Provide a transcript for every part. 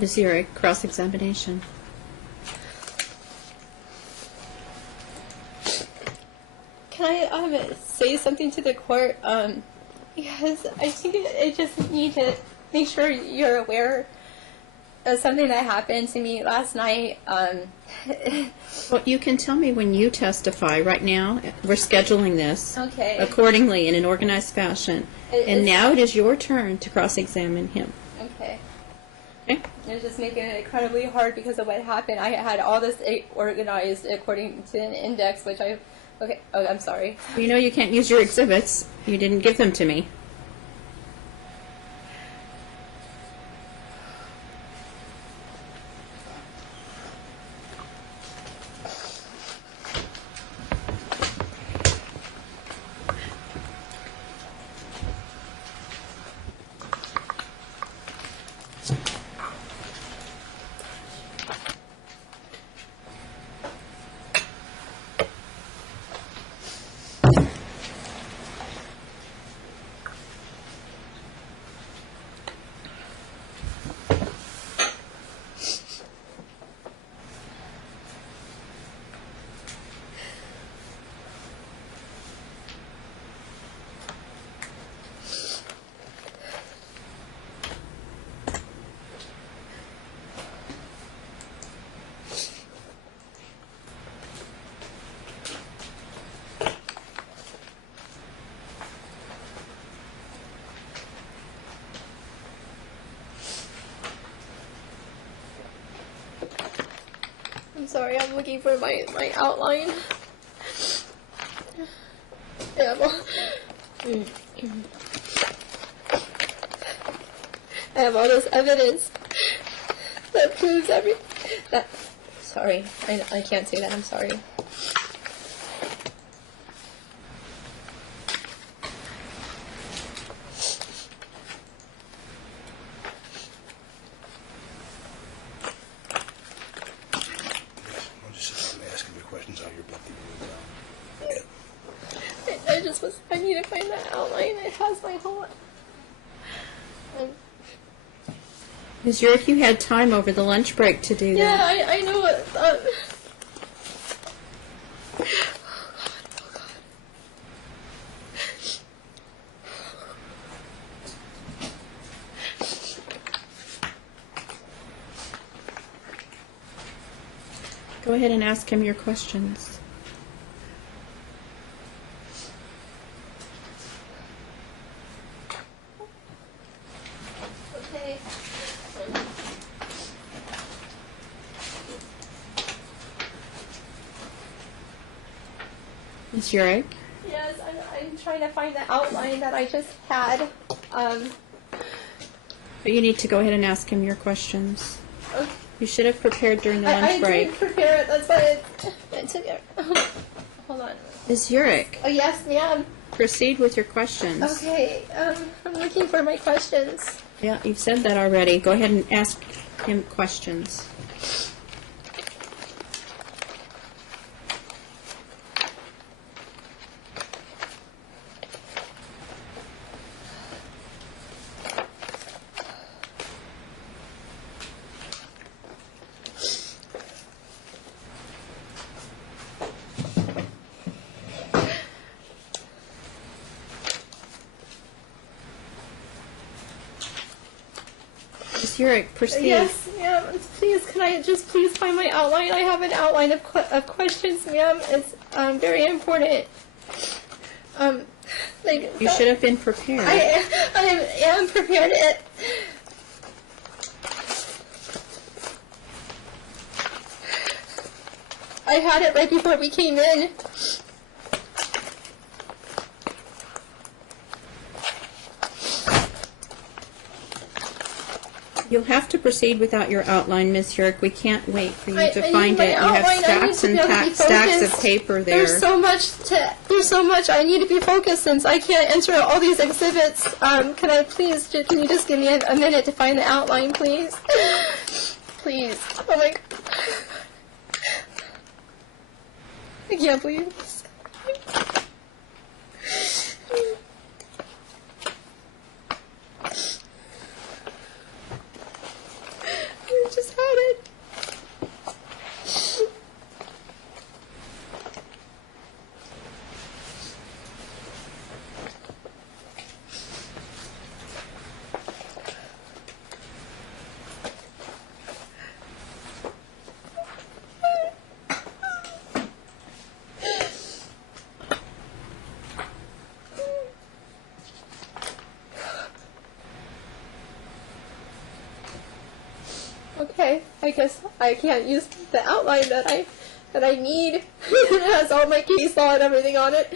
Ms. Urick, cross-examination. Can I say something to the court? Because I think I just need to make sure you're aware of something that happened to me last night. Well, you can tell me when you testify. Right now, we're scheduling this Okay. accordingly in an organized fashion. And now it is your turn to cross-examine him. Okay. Okay? It's just making it incredibly hard because of what happened. I had all this organized according to an index, which I... Okay. Oh, I'm sorry. You know you can't use your exhibits. You didn't give them to me. I'm sorry, I'm looking for my outline. Yeah, well, I have all this evidence that proves that. Sorry, I can't say that. I'm sorry. I need to find that outline. It has my whole... Ms. Urick, you had time over the lunch break to do that. Yeah, I know it. Oh, God. Oh, God. Go ahead and ask him your questions. Okay. Ms. Urick? Yes, I'm trying to find the outline that I just had. But you need to go ahead and ask him your questions. Okay. You should have prepared during the lunch I break. didn't prepare it. That's why it took it. Hold on. Ms. Urick, Oh, yes, ma'am. proceed with your questions. Okay. I'm looking for my questions. Yeah, you've said that already. Go ahead and ask him questions. Ms. Urick, proceed. Yes, ma'am. Please, can I just please find my outline? I have an outline of questions, ma'am. It's very important. You should have been prepared. I am prepared. I had it right before we came in. You'll have to proceed without your outline, Ms. Urick. We can't wait for you to I find need it. my You have outline. I need stacks to and be able to be stacks of focused. paper there. There's so much. I need to be focused since I can't enter all these exhibits. Can you just give me a minute to find the outline, please? Please. Oh my God. I can't believe this. Okay, I guess I can't use the outline that I need. It has all my case law and everything on it.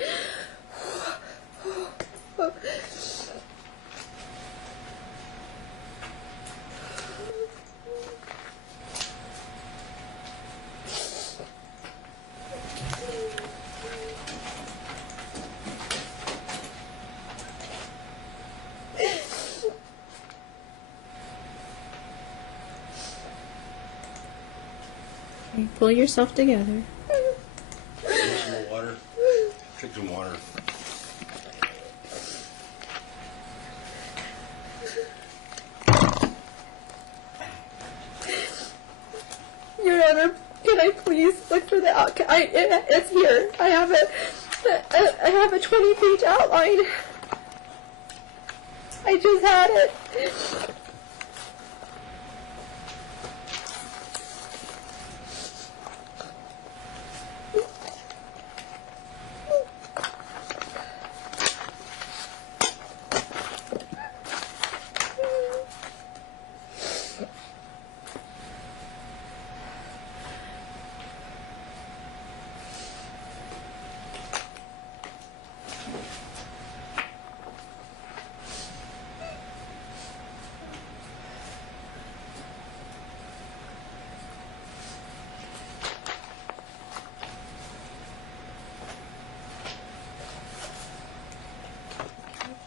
Okay, pull yourself together. Drink some more water. Drink some water. Your Honor, can I please look for the outline? It's here. I have a 20-page outline. I just had it.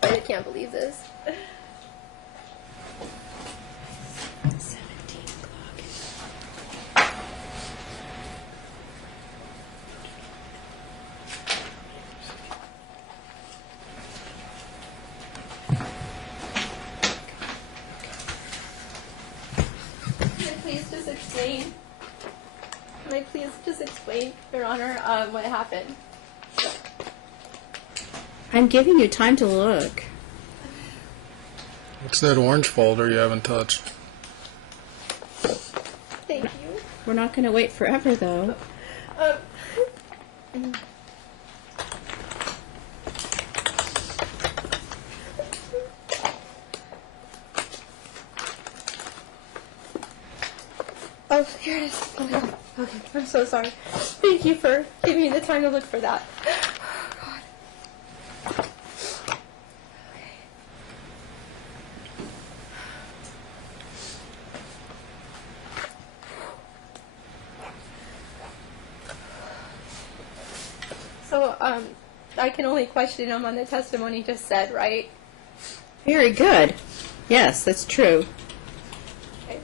I can't believe this. 17 o'clock. Can I please just explain? Can I please just explain, Your Honor, what happened? I'm giving you time to look. What's that orange folder you haven't touched? Thank you. We're not going to wait forever, though. Oh, here it is. Okay. Okay, I'm so sorry. Thank you for giving me the time to look for that. Oh, God. So, I can only question him on the testimony just said, right? Very good. Yes, that's true. Okay.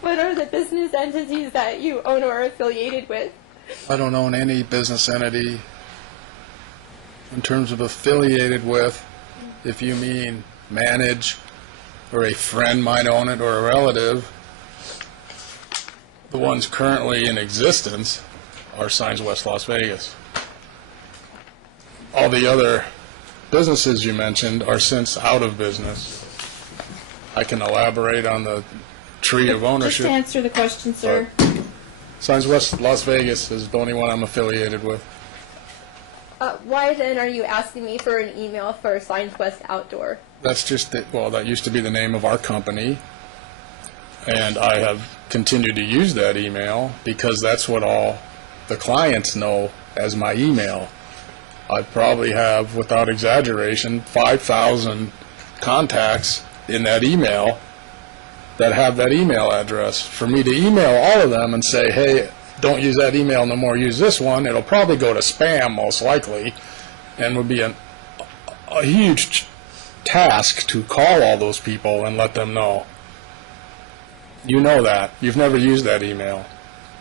What are the business entities that you own or are affiliated with? I don't own any business entity. In terms of affiliated with, if you mean manage, or a friend might own it, or a relative, the ones currently in existence are Signs West Las Vegas. All the other businesses you mentioned are since out of business. I can elaborate on the tree of Just ownership. answer the question, sir. Signs West Las Vegas is the only one I'm affiliated with. Why then are you asking me for an email for Signs West Outdoor? That's just, well, that used to be the name of our company, and I have continued to use that email because that's what all the clients know as my email. I probably have, without exaggeration, 5,000 contacts in that email that have that email address. For me to email all of them and say, hey, don't use that email no more, use this one, it'll probably go to spam most likely, and would be a huge task to call all those people and let them know. You know that. You've never used that email.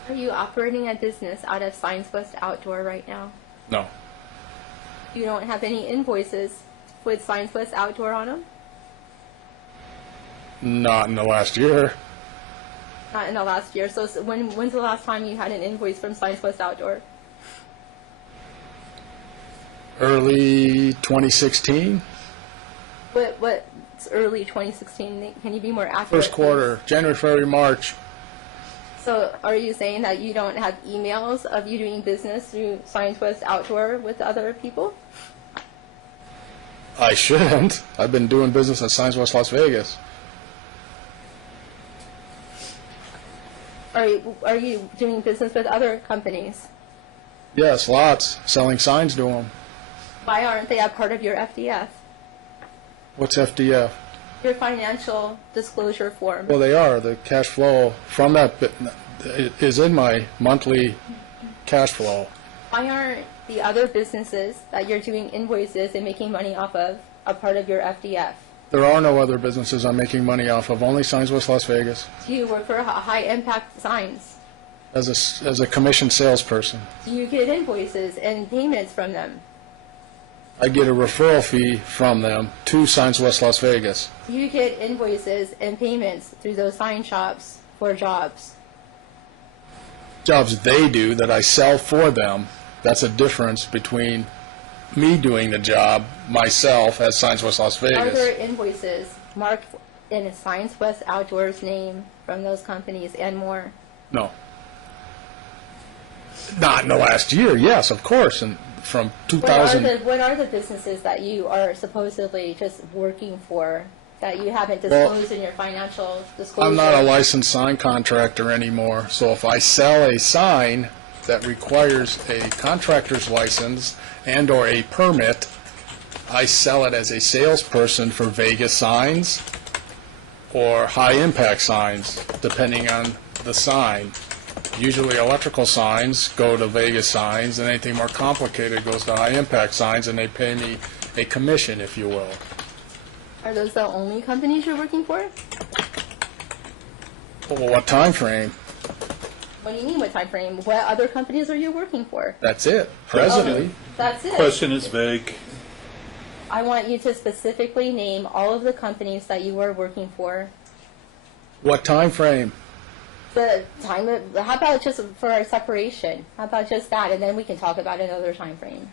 Are you operating a business out of Signs West Outdoor right now? No. You don't have any invoices with Signs West Outdoor on them? Not in the last year. Not in the last year. So when's the last time you had an invoice from Signs West Outdoor? Early 2016. What's early 2016? Can you be more accurate? First quarter. January, February, March. So are you saying that you don't have emails of you doing business through Science West Outdoor with other people? I shouldn't. I've been doing business at Signs West Las Vegas. Are you doing business with other companies? Yes, lots. Selling signs to them. Why aren't they a part of your FDF, What's FDF? your financial disclosure form? Well, they are. The cash flow from that is in my monthly cash flow. Why aren't the other businesses that you're doing invoices and making money off of a part of your FDF? There are no other businesses I'm making money off of, only Signs West Las Vegas, Do you work for high impact signs? as a commissioned salesperson. Do you get invoices and payments from them? I get a referral fee from them to Signs West Las Vegas. Do you get invoices and payments through those sign shops for jobs? Jobs they do that I sell for them, that's a difference between me doing the job myself as Signs West Las Are Vegas. there invoices marked in a Science West Outdoors name from those companies and more? No. Not in the last year, yes, of course, and from 2000. What are the businesses that you are supposedly just working for that you haven't disclosed in your financial disclosure? I'm not a licensed sign contractor anymore, so if I sell a sign that requires a contractor's license and/or a permit, I sell it as a salesperson for Vegas signs or high-impact signs, depending on the sign. Usually electrical signs go to Vegas signs, and anything more complicated goes to high-impact signs, and they pay me a commission, if you will. Are those the only companies you're working for? Well, what time frame? What do you mean, what time frame? What other companies are you working for? That's it, presently. That's it. Question is vague. I want you to specifically name all of the companies that you are working for. What time frame? The time, how about just for our separation? How about just that, and then we can talk about another time frame.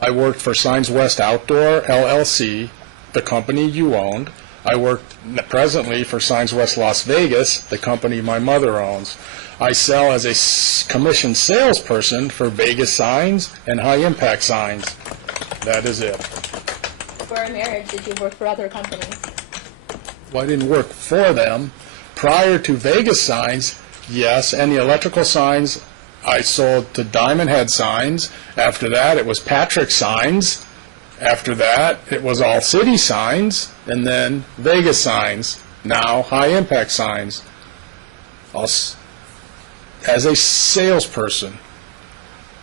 I worked for Signs West Outdoor, LLC, the company you owned. I work presently for Signs West Las Vegas, the company my mother owns. I sell as a commissioned salesperson for Vegas signs and high-impact signs. That is it. For a marriage, did you work for other companies? Well, I didn't work for them. Prior to Vegas signs, yes, and the electrical signs I sold to Diamond Head Signs. After that, it was Patrick Signs. After that, it was All City Signs, and then Vegas Signs. Now, high-impact signs. As a salesperson.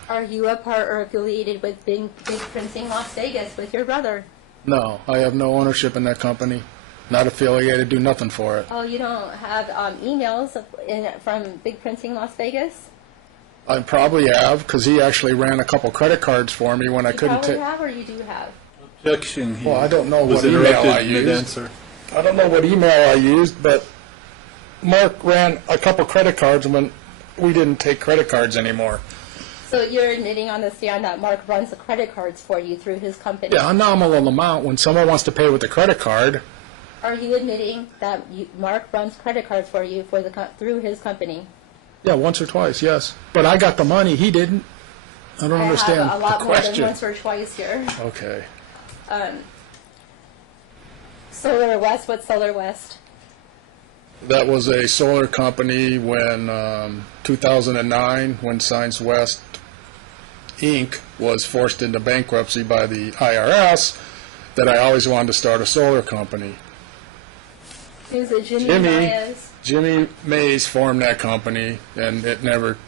Are you a part or affiliated with Big Printing Las Vegas with your brother? No, I have no ownership in that company. Not affiliated, do nothing for it. Oh, you don't have emails from Big Printing Las Vegas? I probably have, because he actually ran a couple credit cards for me when I You couldn't probably take. have, or you do have? Objection. He Well, I don't know was what email interrupted I used. mid-answer. I don't know what email I used, but Mark ran a couple credit cards when we didn't take credit cards anymore. So you're admitting on the stand that Mark runs the credit cards for you through his company? Yeah, a nominal amount. When someone wants to pay with a credit card, Are you admitting that Mark runs credit cards for you through his company? yeah, once or twice, yes. But I got the money, he didn't. I don't understand I have a lot the more than question. once or twice here. Okay. Solar West, what's Solar West? That was a solar company when 2009, when Signs West Inc. was forced into bankruptcy by the IRS, that I always wanted to start a solar company. Who's it, Jimmy Myers? Jimmy Mays formed that company, and it never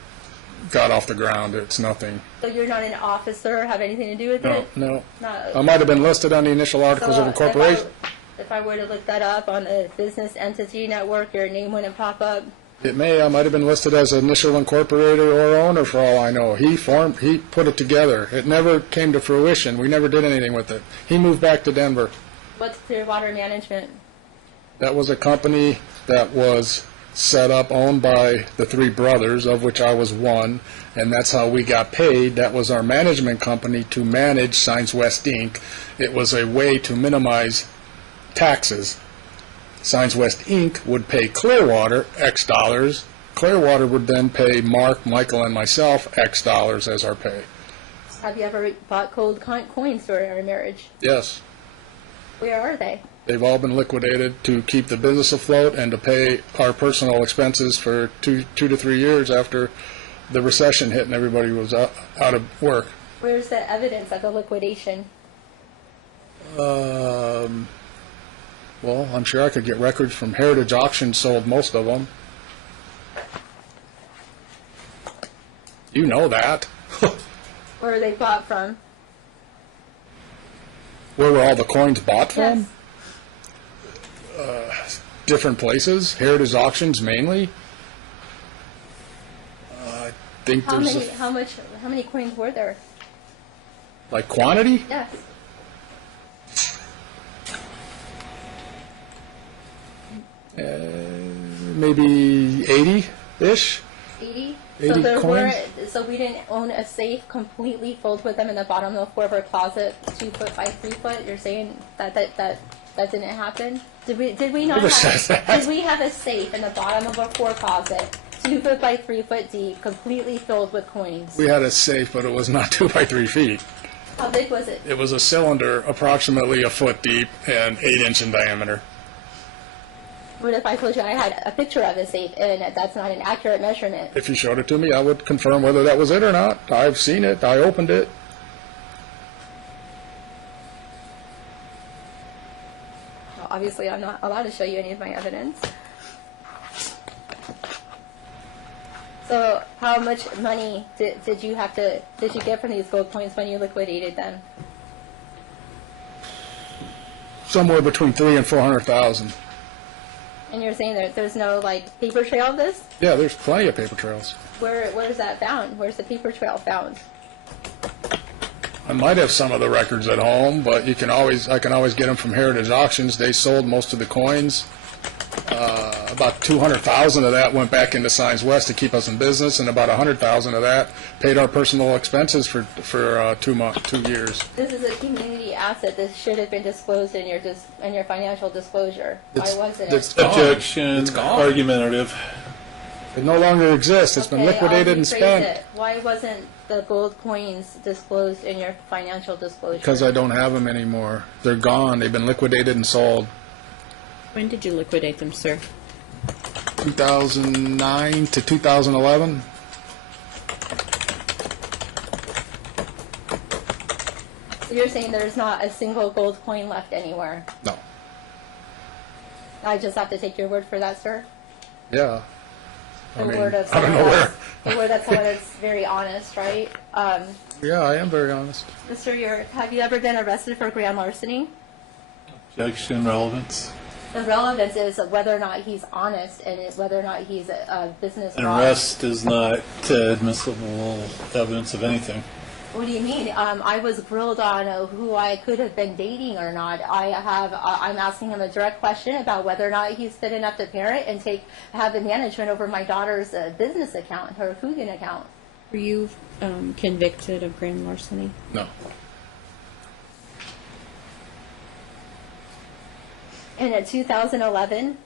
got off the ground. It's nothing. So you're not an officer or have anything to do with No, it? no. Not- I might have been listed on the initial articles So of incorporation. If I were to look that up on the business entity network, your name wouldn't pop up? It may. I might have been listed as initial incorporator or owner for all I know. He put it together. It never came to fruition. We never did anything with it. He moved back to Denver. What's Clearwater Management? That was a company that was set up, owned by the three brothers, of which I was one, and that's how we got paid. That was our management company to manage Signs West Inc. It was a way to minimize taxes. Signs West Inc. would pay Clearwater X dollars. Clearwater would then pay Mark, Michael, and myself X dollars as our pay. Have you ever bought gold coins during our marriage? Yes. Where are they? They've all been liquidated to keep the business afloat and to pay our personal expenses for 2 to 3 years after the recession hit and everybody was out of work. Where's the evidence of the liquidation? Well, I'm sure I could get records from Heritage Auction, sold most of them. You know that. Where are they bought from? Where were all the coins bought Yes. from? Different places. Heritage Auctions mainly. I think How there's many? How many coins were there? like quantity. Yes. Maybe 80-ish. 80? 80 so there coins? so we didn't own a safe completely filled with them in the bottom of our closet, 2 foot by 3 foot. You're saying that didn't happen? Did we not Never said that. did we have a safe in the bottom of our floor closet, 2 foot by 3 foot deep, completely filled with coins? We had a safe, but it was not 2 by 3 feet. How big was it? It was a cylinder approximately a foot deep and 8-inch in diameter. What if I told you I had a picture of the safe and that's not an accurate measurement? If you showed it to me, I would confirm whether that was it or not. I've seen it. I opened it. Well, obviously, I'm not allowed to show you any of my evidence. So, how much money did you get from these gold coins when you liquidated them? Somewhere between 300,000 and 400,000. And you're saying there's no paper trail of this? Yeah, there's plenty of paper trails. Where's that found? Where's the paper trail found? I might have some of the records at home, but I can always get them from Heritage Auctions. They sold most of the coins. About 200,000 of that went back into Signs West to keep us in business, and about 100,000 of that paid our personal expenses for 2 years. This is a community asset. This should have been disclosed in your financial disclosure. Why wasn't It's it? gone. Objection. It's gone. Argumentative. It no longer exists. It's been Okay, liquidated I'll and rephrase spent. it. Why wasn't the gold coins disclosed in your financial disclosure? Because I don't have them anymore. They're gone. They've been liquidated and sold. When did you liquidate them, sir? 2009 to 2011. So you're saying there's not a single gold coin left anywhere? No. I just have to take your word for that, sir? Yeah. The word of I don't someone know where. else. The word of someone that's very honest, right? Yeah, I am very honest. Mr. Have you ever been arrested for grand larceny? Objection. Relevance. The relevance is whether or not he's honest and whether or not he's a business An fraud. arrest is not admissible evidence of anything. What do you mean? I was grilled on who I could have been dating or not. I'm asking him a direct question about whether or not he's fit enough to parent and have the management over my daughter's business account, her Coogan account. Were you convicted of grand larceny? No. And in 2011,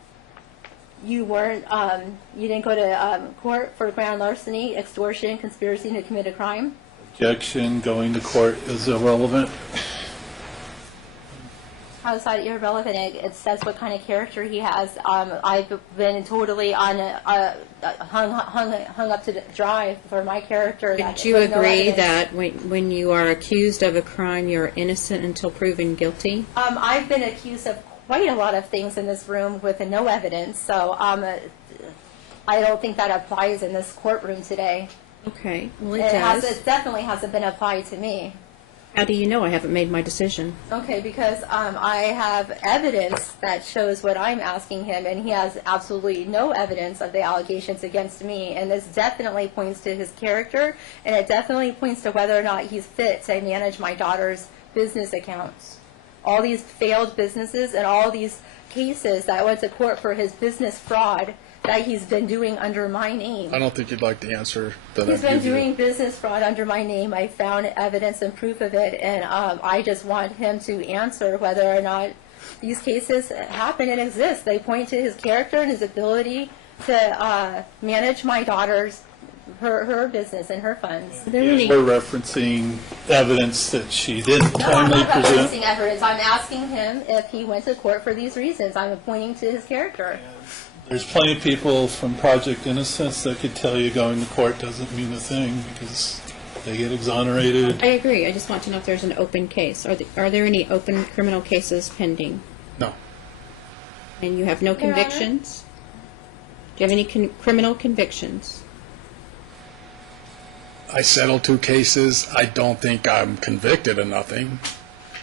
you didn't go to court for grand larceny, extortion, conspiracy to commit a crime? Objection. Going to court is irrelevant. How is that irrelevant? It says what kind of character he has. I've been totally hung up to dry for my character. Would you agree that when you are accused of a crime, you're innocent until proven guilty? I've been accused of quite a lot of things in this room with no evidence, so I don't think that applies in this courtroom today. Okay, well it does. It definitely hasn't been applied to me. How do you know? I haven't made my decision. Okay, because I have evidence that shows what I'm asking him, and he has absolutely no evidence of the allegations against me, and this definitely points to his character, and it definitely points to whether or not he's fit to manage my daughter's business accounts. All these failed businesses and all these cases that went to court for his business fraud that he's been doing under my name. I don't think you'd like the answer that He's I've been given you. doing business fraud under my name. I found evidence and proof of it, and I just want him to answer whether or not these cases happen and exist. They point to his character and his ability to manage my daughter's her business and her funds. Are there any, We're referencing evidence that she didn't No, I'm timely not present. referencing evidence. I'm asking him if he went to court for these reasons. I'm pointing to his character. There's plenty of people from Project Innocence that could tell you going to court doesn't mean a thing because they get exonerated. I agree. I just want to know if there's an open case. Are there any open criminal cases pending? No. And you have no Your Honor? convictions? Do you have any criminal convictions? I settled 2 cases. I don't think I'm convicted of nothing.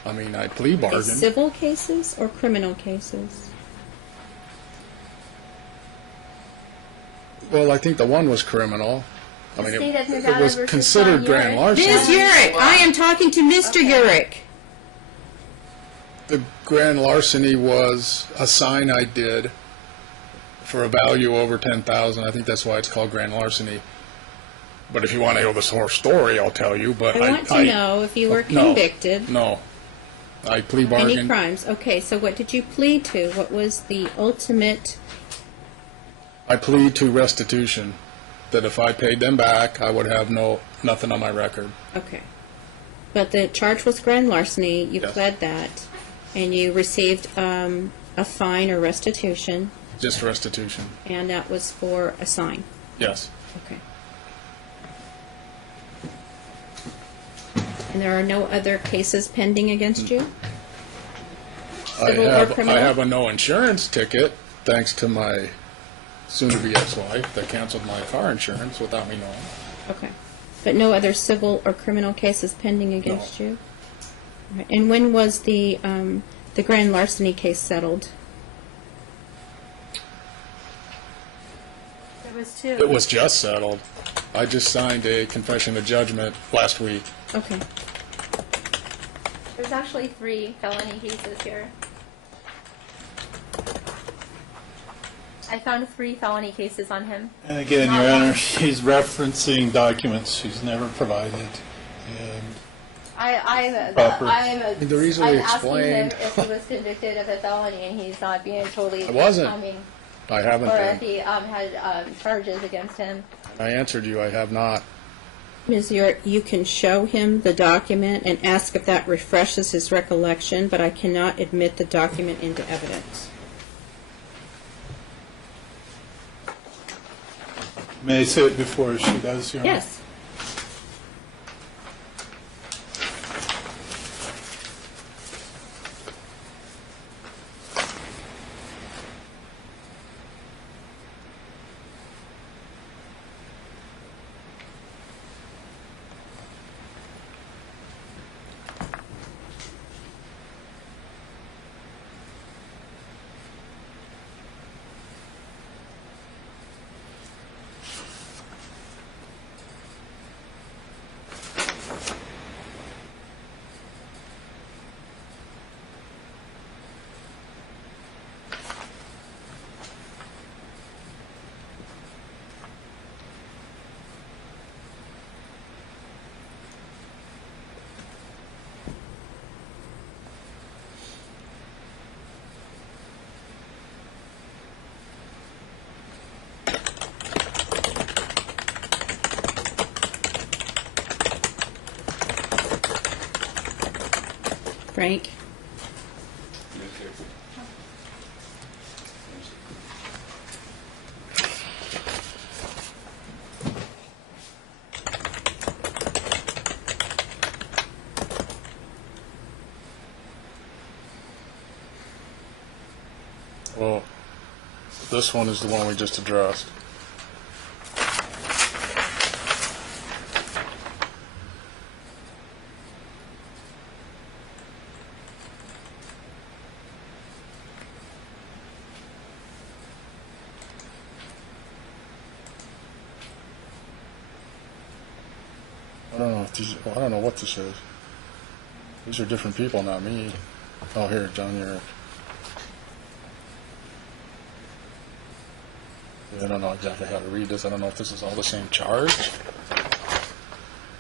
I mean, I plea Are they bargained. civil cases or criminal cases? Well, I think the one was criminal. I mean, State of it Nevada was versus considered John grand Urick. larceny. Ms. Urick, I am talking to Mr. Urick. The grand larceny was a sign I did for a value over 10,000. I think that's why it's called grand larceny. But if you want to know this whole story, I'll tell you. But I want to know if you were convicted. No. I plea of any bargained. crimes. Okay, so what did you plead to? What was the ultimate? I plead to restitution. That if I paid them back, I would have nothing on my record. Okay. But the charge was grand larceny. You Yes. pled that. And you received a fine or restitution. Just restitution. And that was for a sign. Yes. Okay. And there are no other cases pending against you? Civil or criminal? I have a no insurance ticket, thanks to my soon-to-be ex-wife that canceled my car insurance without me knowing. Okay. But no other civil or criminal cases pending against you? All right. And when was the grand larceny case settled? There was 2. It was just settled. I just signed a confession of judgment last week. Okay. There's actually 3 felony cases here. I found 3 felony cases on him. And again, Not Your Honor, one. she's referencing documents she's never provided. And I'm Proper. They're easily I'm asking him explained. if he was convicted of a felony and he's not being totally I wasn't. forthcoming, I haven't or if been. he had charges against him. I answered you, I have not. Ms. York, you can show him the document and ask if that refreshes his recollection, but I cannot admit the document into evidence. may I say it before she does, Your Honor? Yes. Frank? Well, this one is the one we just addressed. I don't know what this is. These are different people, not me. Oh, here, John Urick. I don't know exactly how to read this. I don't know if this is all the same charge.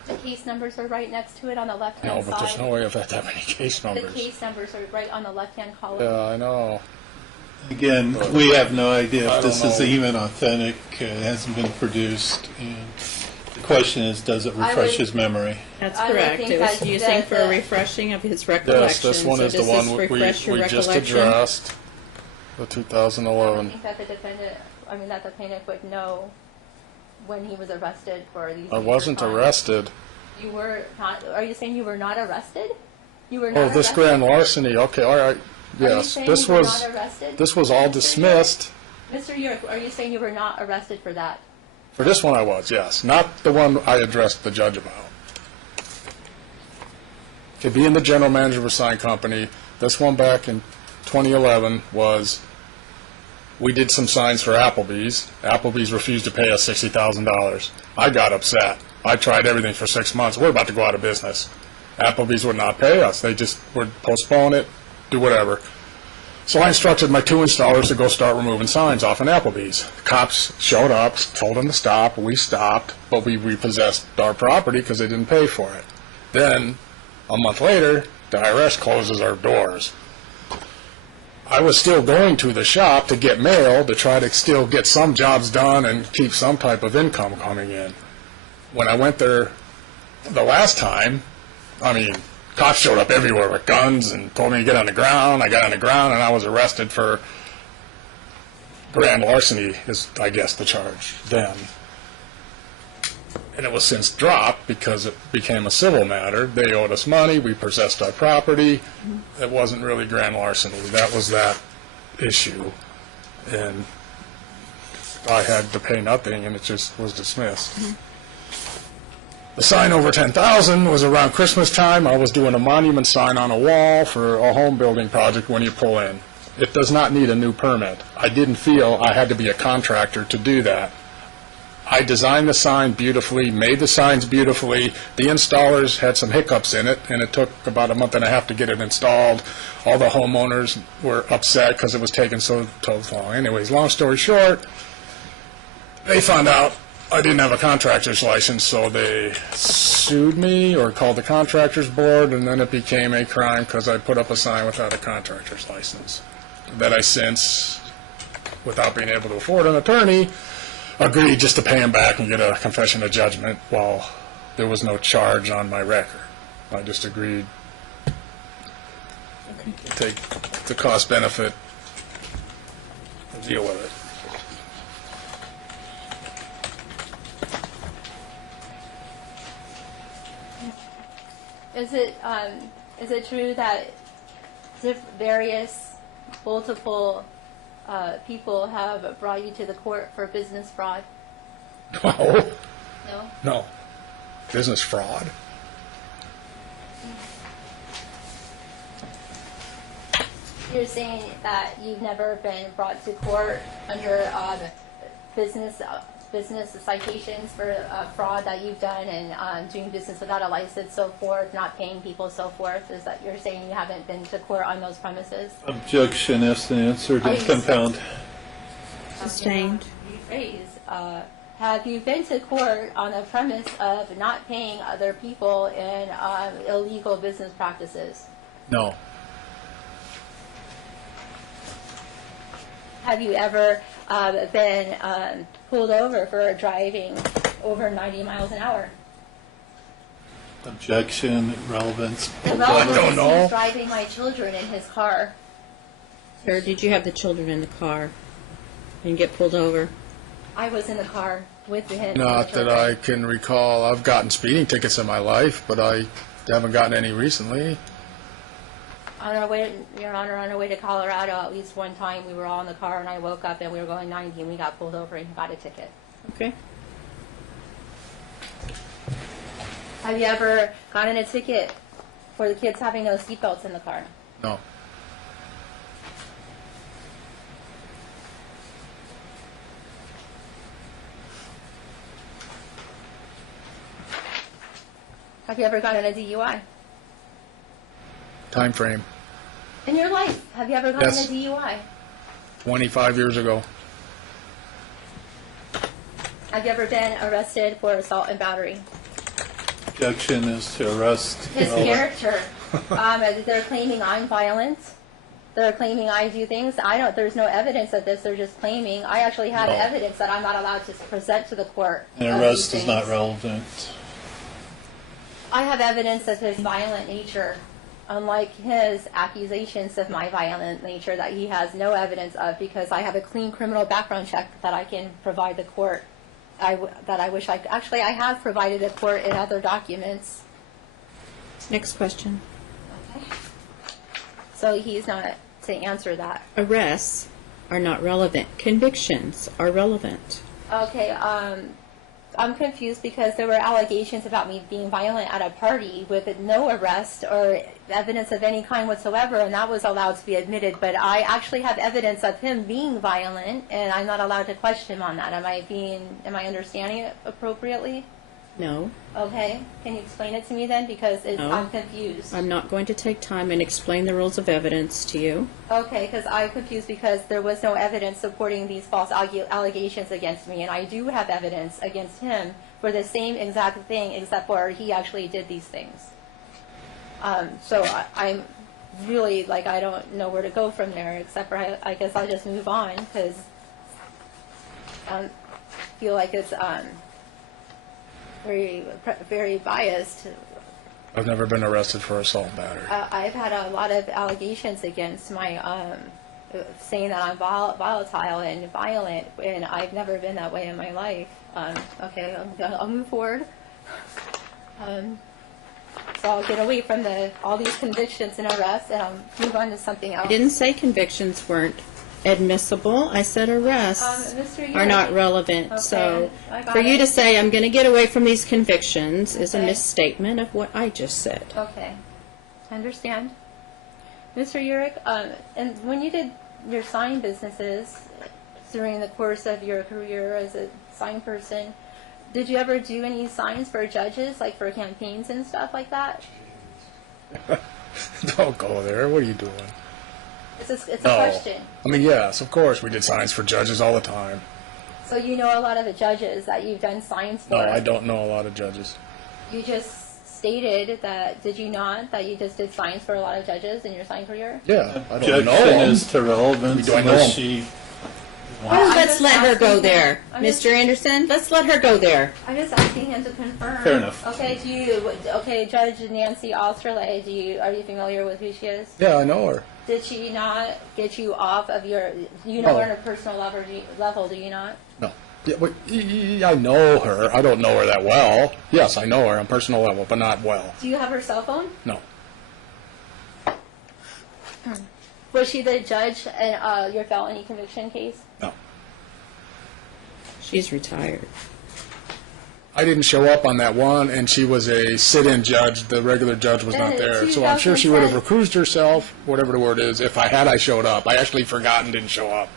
The case numbers are right next to it on the No, left-hand but there's side. no way I've had that many case The numbers. case numbers are right on the left-hand column. Yeah, I know. Again, we have no idea I if this don't is know. even authentic. It hasn't been produced. And the question is, does it refresh his memory? That's I would correct. think It was that- using that for a the- refreshing of his recollection. Yes, this one So is the does one this we refresh your just recollection? addressed, the I 2011. think that the defendant, I mean, that the plaintiff would know when he was arrested for these. I major wasn't crimes. arrested. You were not, are you saying you were not arrested? You were not Oh, arrested? this grand larceny, okay, all right, Are you yes. saying This you were was, not arrested? this was all dismissed. Mr. York, are you saying you were not arrested for that? For this one I was, yes, not the one I addressed the judge about. To be in the general manager of a sign company, this one back in 2011 was, we did some signs for Applebee's. Applebee's refused to pay us $60,000. I got upset. I tried everything for 6 months. We're about to go out of business. Applebee's would not pay us. They just would postpone it, do whatever. So I instructed my 2 installers to go start removing signs off an Applebee's. Cops showed up, told them to stop. We stopped, but we repossessed our property because they didn't pay for it. Then, a month later, the IRS closes our doors. I was still going to the shop to get mail to try to still get some jobs done and keep some type of income coming in. When I went there the last time, I mean, cops showed up everywhere with guns and told me to get on the ground. I got on the ground and I was arrested for grand larceny is, I guess, the charge then. And it was since dropped because it became a civil matter. They owed us money, we possessed our property. It wasn't really grand larceny. That was that issue. And I had to pay nothing and it just was dismissed. The sign over 10,000 was around Christmas time. I was doing a monument sign on a wall for a home building project when you pull in. It does not need a new permit. I didn't feel I had to be a contractor to do that. I designed the sign beautifully, made the signs beautifully. The installers had some hiccups in it, and it took about a month and a half to get it installed. All the homeowners were upset because it was taking so long. Anyways, long story short, they found out I didn't have a contractor's license, so they sued me or called the contractors board, and then it became a crime because I put up a sign without a contractor's license. That I since, without being able to afford an attorney, agreed just to pay him back and get a confession of judgment while there was no charge on my record. I just agreed to take the cost benefit and deal with it. Is it true that various multiple people have brought you to the court for business fraud? No, No? no. Business fraud? You're saying that you've never been brought to court under business citations for fraud that you've done and doing business without a license, so forth, not paying people, so forth. Is that you're saying you haven't been to court on those premises? Objection asked and answered and compound. Sustained. Rephrase. Have you been to court on the premise of not paying other people in illegal business practices? No. Have you ever been pulled over for driving over 90 miles an hour? Objection, relevance. The don't relevant know. is he's driving my children in his car. Sir, did you have the children in the car and get pulled over? I was in the car with him. and the Not that children. I can recall. I've gotten speeding tickets in my life, but I haven't gotten any recently. On our way, Your Honor, on our way to Colorado, at least one time we were all in the car and I woke up and we were going 90 and we got pulled over and got a ticket. Okay. Have you ever gotten a ticket for the kids having no seatbelts in the car? No. Have you ever gotten a DUI? Time frame. In your life, have you ever gotten Yes. a DUI? 25 years ago. Have you ever been arrested for assault and battery? Objection is to arrest. His character, they're claiming I'm violent. They're claiming I do things. I don't. There's no evidence of this. They're just claiming. I actually have No. evidence that I'm not allowed to present to the court. An of arrest these is not things. relevant. I have evidence of his violent nature, unlike his accusations of my violent nature that he has no evidence of, because I have a clean criminal background check that I can provide the court. That I wish I actually I have provided the court in other documents. Next question. Okay. So he's not to answer that. Arrests are not relevant. Convictions are relevant. Okay, I'm confused because there were allegations about me being violent at a party with no arrest or evidence of any kind whatsoever, and that was allowed to be admitted. But I actually have evidence of him being violent, and I'm not allowed to question him on that. Am I understanding it appropriately? No, Okay, can you explain it to me then? Because No. I'm confused. I'm not going to take time and explain the rules of evidence to you. Okay, because I'm confused because there was no evidence supporting these false allegations against me, and I do have evidence against him for the same exact thing, except for he actually did these things. So I'm really, like, I don't know where to go from there, except for I guess I'll just move on, because I feel like it's very biased. I've never been arrested for assault battery. I've had a lot of allegations against my, saying that I'm volatile and violent, and I've never been that way in my life. Okay, I'll move forward. So I'll get away from all these convictions and arrests, and I'll move on to something else. I didn't say convictions weren't admissible. I said arrests Mr. are not Yerrick. relevant. Okay, So I got for you it. to say I'm going to get away from these convictions is a Okay. misstatement of what I just said. Okay, I understand. Mr. Yerrick, and when you did your sign businesses during the course of your career as a sign person, did you ever do any signs for judges, like for campaigns and stuff like that? Don't go there. What are you doing? It's a No. question. I mean, yes, of course, we did signs for judges all the time. So you know a lot of the judges that you've done signs for. No, I don't know a lot of judges. You just stated that, did you not, that you just did signs for a lot of judges in your sign career? Yeah, I don't Objection know them. is to relevance Do I know unless them? she Oh, wants. let's just let her go asking there, him. I'm just- Mr. Anderson. Let's let her go there. I'm just asking him to confirm. Fair enough. Okay, Judge Nancy Osterley, are you familiar with who she is? Yeah, I know her. Did she not get you off of your, you know No. her on a personal level, do you not? No. Yeah, but I know her. I don't know her that well. Yes, I know her on personal level, but not well. Do you have her cell phone? No. Was she the judge in your felony conviction case? No. She's retired. I didn't show up on that one, and she was a sit-in judge. The regular judge was not Then there. So I'm sure she would have 2010 recused herself, whatever the word is, if I showed up. I actually forgot and didn't show up.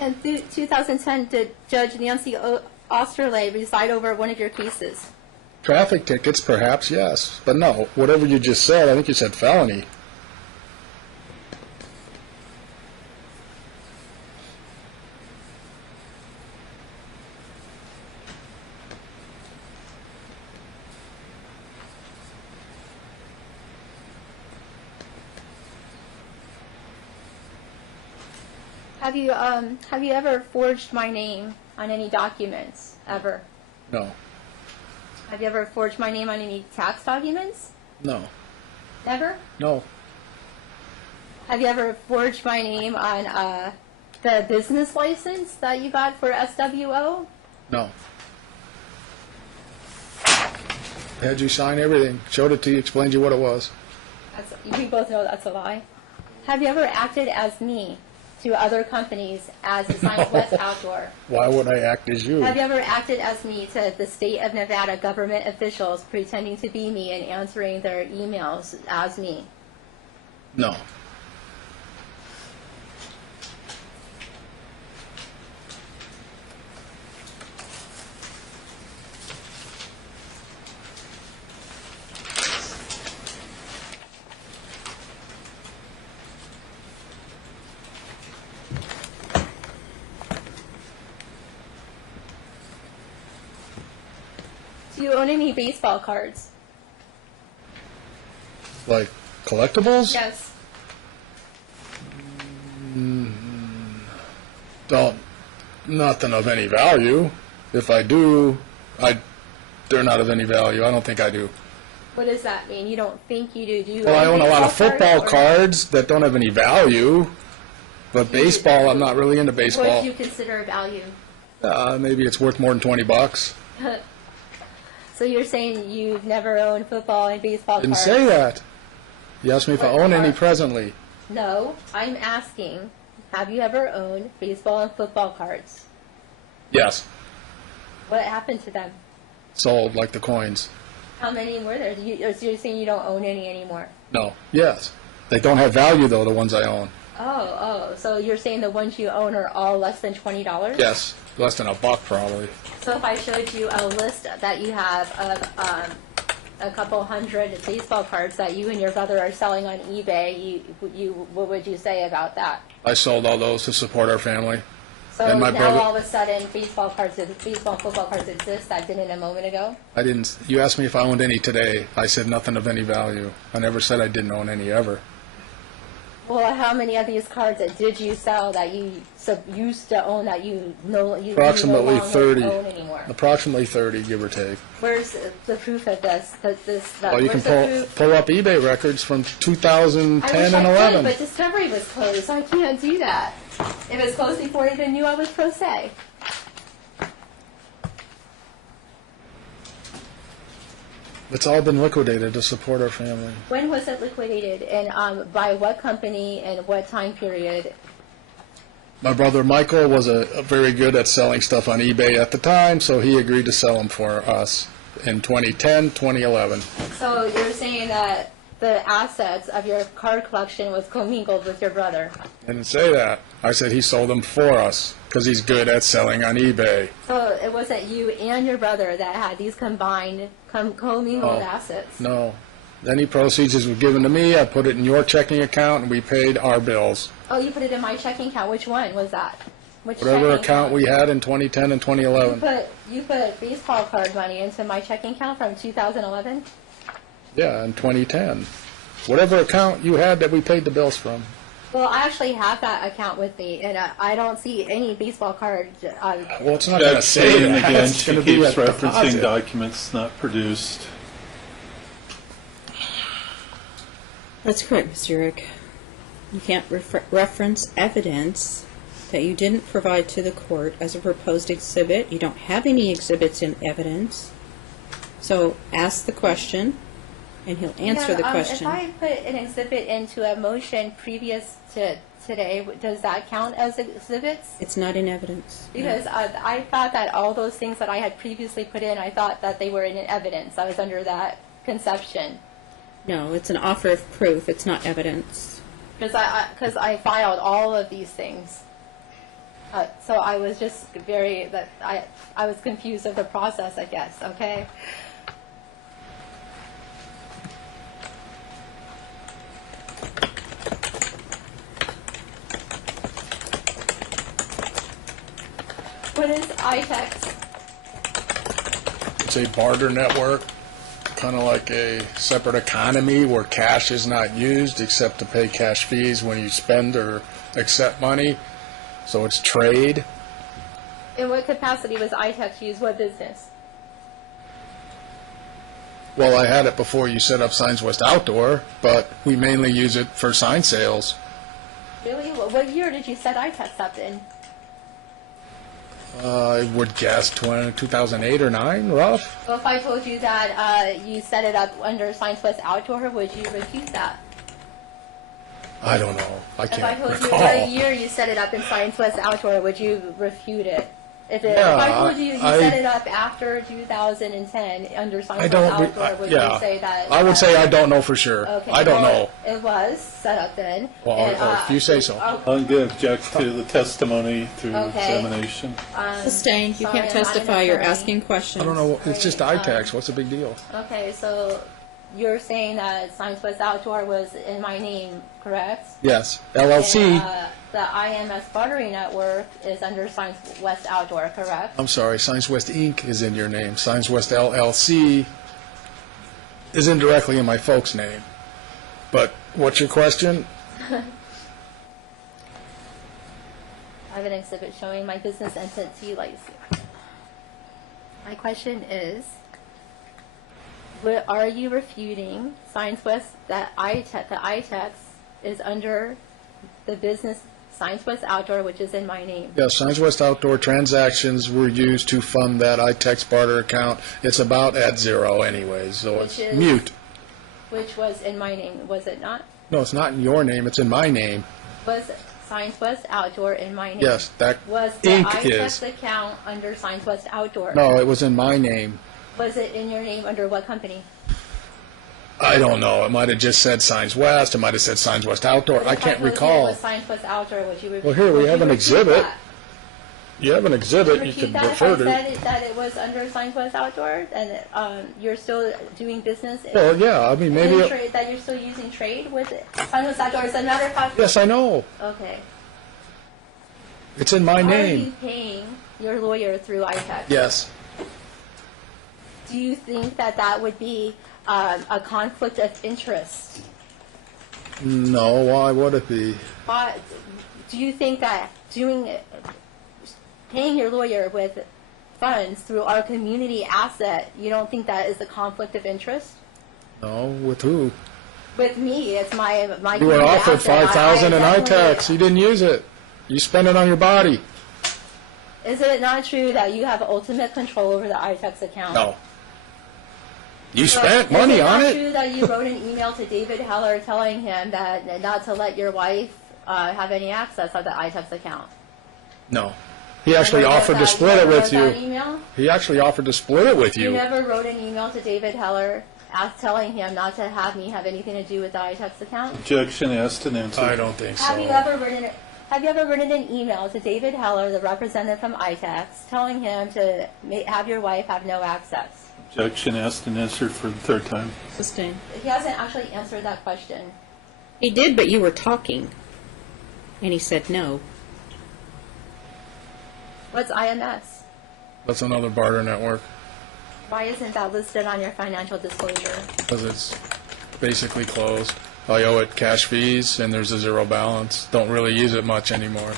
In 2010, did Judge Nancy Osterley preside over one of your cases? Traffic tickets, perhaps, yes. But no, whatever you just said, I think you said felony. Have you ever forged my name on any documents, ever? No. Have you ever forged my name on any tax documents? No. Ever? No. Have you ever forged my name on the business license that you got for SWO? No. Had you sign everything, showed it to you, explained to you what it was. We both know that's a lie. Have you ever acted as me to other companies as a Science West Outdoor? Why would I act as you? Have you ever acted as me to the state of Nevada government officials pretending to be me and answering their emails as me? No. Do you own any baseball cards? Like collectibles? Yes. Nothing of any value. If I do, they're not of any value. I don't think I do. What does that mean? You don't think you do? Do you Well, I own a lot of baseball football or- cards that don't have any value, but baseball, I'm not really into What baseball. do you consider value? Maybe it's worth more than $20. So you're saying you've never owned football and baseball Didn't cards? say that. You asked me if I own any presently. No, I'm asking, have you ever owned baseball and football cards? Yes. What happened to them? Sold, like the coins. How many were there? So you're saying you don't own any anymore? No. Yes. They don't have value, though, the ones I own. Oh, so you're saying the ones you own are all less than $20? Yes. Less than $1, probably. So if I showed you a list that you have of a couple hundred baseball cards that you and your brother are selling on eBay, what would you say about that? I sold all those to support our family. So And my now brother- all of a sudden baseball and football cards exist that didn't a moment ago? I didn't. You asked me if I owned any today. I said nothing of any value. I never said I didn't own any ever. Well, how many of these cards did you sell that you used to own that you no Approximately longer 30. own anymore? Approximately 30, give or take. Where's the proof of this? Well, you can where's the proof? pull up eBay records from I 2010 wish and I 11. could, but Discovery was closed, so I can't do that. It was closed before I even knew I was pro se. It's all been liquidated to support our family. When was it liquidated, and by what company, and what time period? My brother Michael was a very good at selling stuff on eBay at the time, so he agreed to sell them for us in 2010, 2011. So you're saying that the assets of your card collection was commingled with your brother? I didn't say that. I said he sold them for us because he's good at selling on eBay. So it wasn't you and your brother that had these combined, commingled Oh. assets? No. Any proceeds were given to me, I put it in your checking account, and we paid our bills. Oh, you put it in my checking account. Which one was that? Which Whatever checking account we had in 2010 and 2011. You put baseball card money into my checking account from 2011? Yeah, in 2010. Whatever account you had that we paid the bills from. Well, I actually have that account with me, and I don't see any baseball card. Well, it's not going to Judge say saying that. again, It's she going to be keeps a referencing deposit. documents not produced. That's correct, Mr. Urick. You can't reference evidence that you didn't provide to the court as a proposed exhibit. You don't have any exhibits in evidence. So ask the question, and he'll answer the question. If I put an exhibit into a motion previous to today, does that count as exhibits? It's not in evidence. No. Because I thought that all those things that I had previously put in, I thought that they were in evidence. I was under that conception. No, it's an offer of proof. It's not evidence. Because I filed all of these things. So I was just I was confused of the process, I guess, okay? What is iText? It's a barter network, kind of like a separate economy where cash is not used except to pay cash fees when you spend or accept money. So it's trade. In what capacity was iText used? What business? Well, I had it before you set up Signs West Outdoor, but we mainly use it for sign sales. Really? What year did you set iText up in? I would guess 2008 or 9, rough. Well, if I told you that you set it up under Science West Outdoor, would you refute that? I don't know. I If I can't told you recall. what year you set it up in Science West Outdoor, would you refute it? If Yeah, I told you you I- set it up after 2010 under Science I West don't. Outdoor, would Yeah, you say that? I would say I don't know for sure. Okay, I don't well, know. It was set up then. Well, And, if you say so. I'm going to object to the testimony through Okay. examination. Sustained. You sorry, can't I'm not an testify. You're attorney. asking questions. I don't know. It's just ITAX. What's the big deal? Okay, so you're saying that Science West Outdoor was in my name, correct? Yes, LLC. And, the IMS Bartering Network is under Science West Outdoor, correct? I'm sorry, Signs West Inc. is in your name. Signs West LLC is indirectly in my folks' name. But what's your question? have an exhibit showing my business entity license. My question is, are you refuting Science West that the ITEX is under the business Science West Outdoor, which is in my name? Yes, Science West Outdoor transactions were used to fund that iTex barter account. It's about at zero anyways, so it's mute. Which was in my name, was it not? No, it's not in your name, it's in my name. Was Science West Outdoor in my name? Yes, that Was the Inc. ITEX is. account under Science West Outdoor? No, it was in my name. Was it in your name under what company? I don't know. It might have just said Science West. It might have said Science West Outdoor. I can't If it recall. was Science West Outdoor, would you Well, here, we have an exhibit. That? You have an exhibit you Repeat could that if refer I to. said that it was under Science West Outdoor, and you're still doing business. Well, yeah, I mean, maybe. That you're still using trade with Science West Outdoor. As a matter of fact. Yes, I know. Okay. It's in my Are name. you paying your lawyer through ITEX? Yes. Do you think that would be a conflict of interest? No, why would it be? Do you think that paying your lawyer with funds through our community asset, you don't think that is a conflict of interest? No, with who? With me, it's my You were community offered asset. $5,000 in I iTex. You didn't use it. You spent it on your body. Is it not true that you have ultimate control over the iTex account? No. You spent money on Is it not it. true that you wrote an email to David Heller telling him that not to let your wife have any access to the iTex account? No. He actually offered to split it with You never wrote that you. email? He actually offered to split it with You you. never wrote an email to David Heller telling him not to have me have anything to do with the iTex account? Objection asked and answered. I don't think Have you so. ever written an email to David Heller, the representative from ITEX, telling him to have your wife have no access? Objection asked and answered for the third time. Sustained. He hasn't actually answered that question. He did, but you were talking. And he said no. What's IMS? That's another barter network Why isn't that listed on your financial disclosure? because it's basically closed. I owe it cash fees and there's a zero balance. Don't really use it much anymore.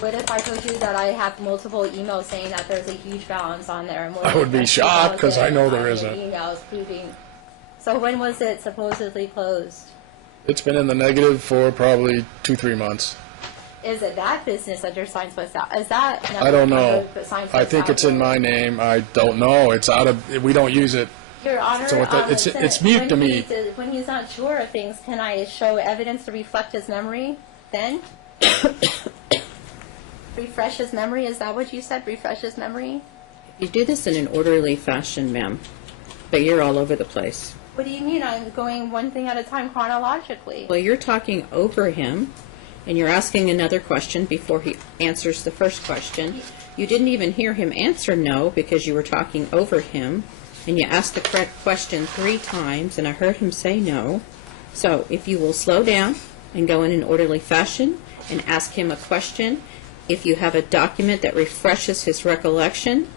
What if I told you that I have multiple emails saying that there's a huge balance on there? And I would be shocked, 'cause I know there isn't. Emails proving. So when was it supposedly closed? It's been in the negative for probably 2-3 months. Is it that business under Science West Out? Is that? I don't know. Science I West think it's in Outdoor? my name. I don't know. It's out of, we don't use it. Your Honor, So it's mute to me. When he's not sure of things, can I show evidence to reflect his memory then? Refresh his memory? Is that what you said? Refresh his memory? You do this in an orderly fashion, ma'am. But you're all over the place. What do you mean? I'm going one thing at a time chronologically. Well, you're talking over him, and you're asking another question before he answers the first question. You didn't even hear him answer no because you were talking over him, and you asked the correct question 3 times, and I heard him say no. So if you will slow down and go in an orderly fashion and ask him a question, if you have a document that refreshes his recollection,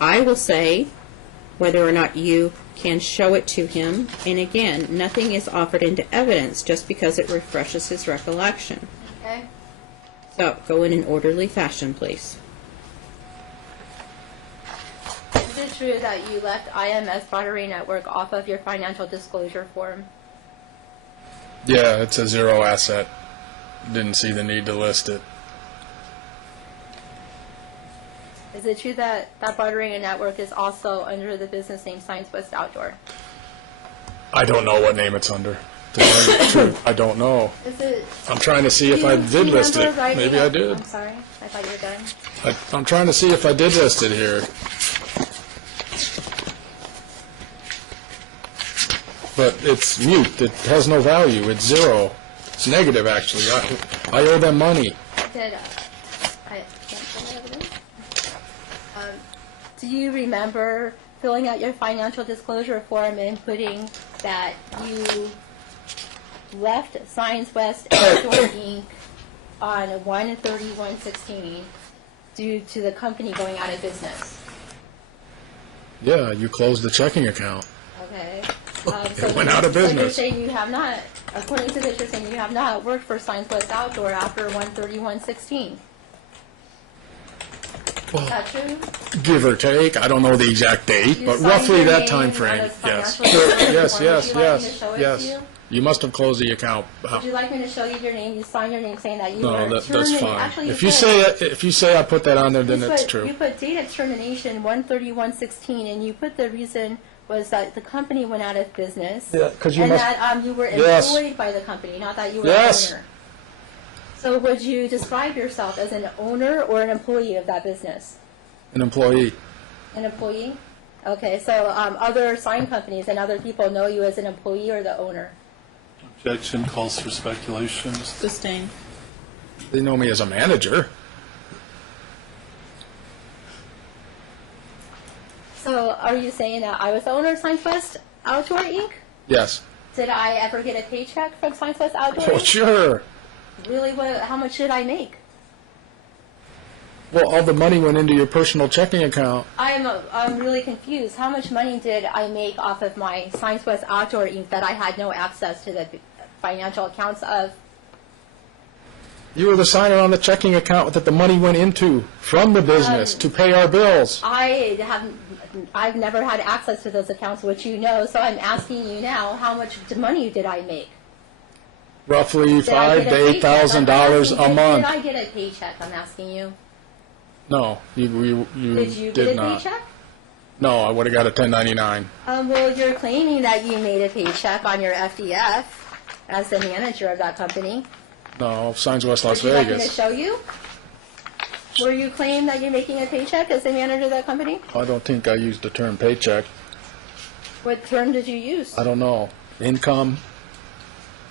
I will say whether or not you can show it to him. And again, nothing is offered into evidence just because it refreshes his recollection. Okay. So go in an orderly fashion, please. Is it true that you left IMS Battery Network off of your financial disclosure form? Yeah, it's a zero asset. Didn't see the need to list it. Is it true that that bartering network is also under the business name Science West Outdoor? I don't know what name it's under. To tell you the truth, I don't know. Is it? I'm trying to see if I did list it. Maybe I did. I'm sorry. I thought you were done. I'm trying to see if I did list it here. But it's mute. It has no value. It's zero. It's negative, actually. I owe them money. Did do you remember filling out your financial disclosure form and putting that you left Science West Outdoor Inc. on 1/31/16 due to the company going out of business? Yeah, you closed the checking account. Okay. It went out of So you're business. saying you have not, according to this, you're saying you have not worked for Science West Outdoor after 1/31/16. Is that true? Give or take, I don't know the exact date, You but signed roughly your that name time on frame. a Yes. financial report. Yes, Would yes, you like me to yes, show it to yes. you? You must have closed the account. Would you like me to show you your name? You signed your name saying that you No, were that's terminated. fine. Actually, If you say I put that on there, then it's You true. put date of termination 1/31/16, and you put the reason was that the company went out of business. Yeah, 'cause you and must- that you were Yes. employed by the company, not that you were Yes. an owner. So would you describe yourself as an owner or an employee of that business? An employee. An employee? Okay, so other sign companies and other people know you as an employee or the owner? Objection calls for speculation. Sustained. They know me as a manager. So are you saying that I was the owner of SignQuest Outdoor Inc.? Yes. Did I ever get a paycheck from SignQuest Outdoor Oh, Inc.? sure. Really, how much did I make? Well, all the money went into your personal checking account. I'm really confused. How much money did I make off of my SignQuest Outdoor Inc. that I had no access to the financial accounts of? You were the signer on the checking account that the money went into from the business to pay our bills. I've never had access to those accounts, which you know, so I'm asking you now, how much money did I make? Roughly Did I $5,000 get to a paycheck? $8,000 I'm a asking, month. Did I get a paycheck? I'm asking you. No, you Did you did get a not. paycheck? No, I would have got a 1099. Well, you're claiming that you made a paycheck on your FDF as the manager of that company. No, Signs West Las Would you like me to Vegas. show you? Where you claim that you're making a paycheck as the manager of that company? I don't think I used the term paycheck. What term did you use? I don't know. Income.